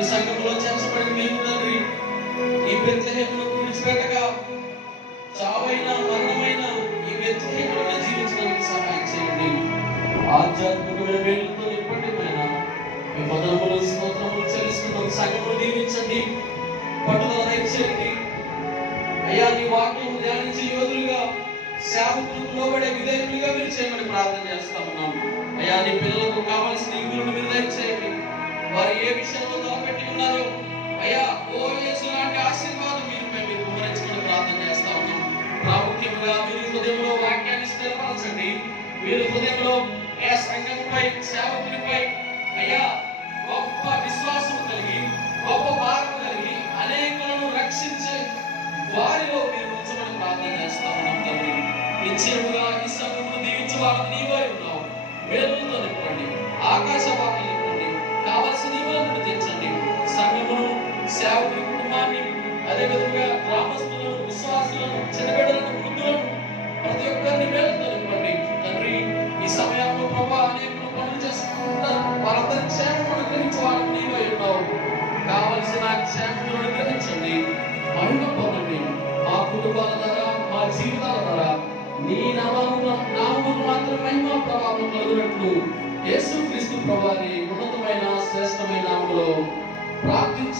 ఈ సంఘంలో చేర్చబడిన మేము తండ్రి ఈ బెత్లెహేమును విడిచిపెట్టగా చావైనా మరణమైన ఈ బెత్లెహేములో జీవించడానికి సహాయం చేయండి. ఆధ్యాత్మికమైన వేలుతో నింపండి నాయనా. మీ పదములు స్తోత్రములు చెల్లిస్తున్నాం. సంఘమును దీవించండి, పట్టుదల దయచేయండి అయ్యా. నీ వాక్యం ధ్యానించే యోధులుగా, సేవకులకు లోబడే విధేయులుగా మీరు చేయమని ప్రార్థన చేస్తా ఉన్నాం అయ్యా. నీ పిల్లలకు కావాల్సిన ఈవులను మీరు దయచేయండి. వారు ఏ విషయంలో తలపెట్టి ఉన్నారో అయ్యా, ఓ యేసు లాంటి ఆశీర్వాదం మీరు కుమరించమని ప్రార్థన చేస్తా ఉన్నాం. ప్రాముఖ్యంగా మీరు హృదయంలో వాక్యాన్ని స్థిరపరచండి. మీరు హృదయంలో ఏ సంఘంపై, సేవకునిపై అయ్యా గొప్ప విశ్వాసం కలిగి, గొప్ప భారం కలిగి అనేకులను రక్షించే వారిలో మీరు ఉంచమని ప్రార్థన చేస్తా ఉన్నాం తండ్రి. నిశ్చయముగా ఈ సంఘమును దీవించే వాళ్ళని నీవై ఉన్నావు. వేలుతో నింపండి, ఆకాశవాకులు నింపండి, కావలసిన ఈవులను తెచ్చండి. సంఘమును, సేవకుని కుటుంబాన్ని, అదేవిధంగా గ్రామస్తులను, విశ్వాసులను, చిన్నబిడ్డలను, వృద్ధులను ప్రతి ఒక్కరిని వేలుతో నింపండి తండ్రి. ఈ సమయంలో ప్రభా అనేకులు పనులు చేసుకుంటారు. వారందరి క్షేమం అనుగ్రహించే వాళ్ళని నీవై ఉన్నావు. కావలసిన క్షేమములను అనుగ్రహించండి, మహిమ పొందండి. మా కుటుంబాల ద్వారా, మా జీవితాల ద్వారా నీ నామమును మాత్రం మహిమ ప్రభావం కలుగునట్లు యేసుక్రీస్తు ప్రభువారి ఉన్నతమైన శ్రేష్టమైన నామములో ప్రార్థించి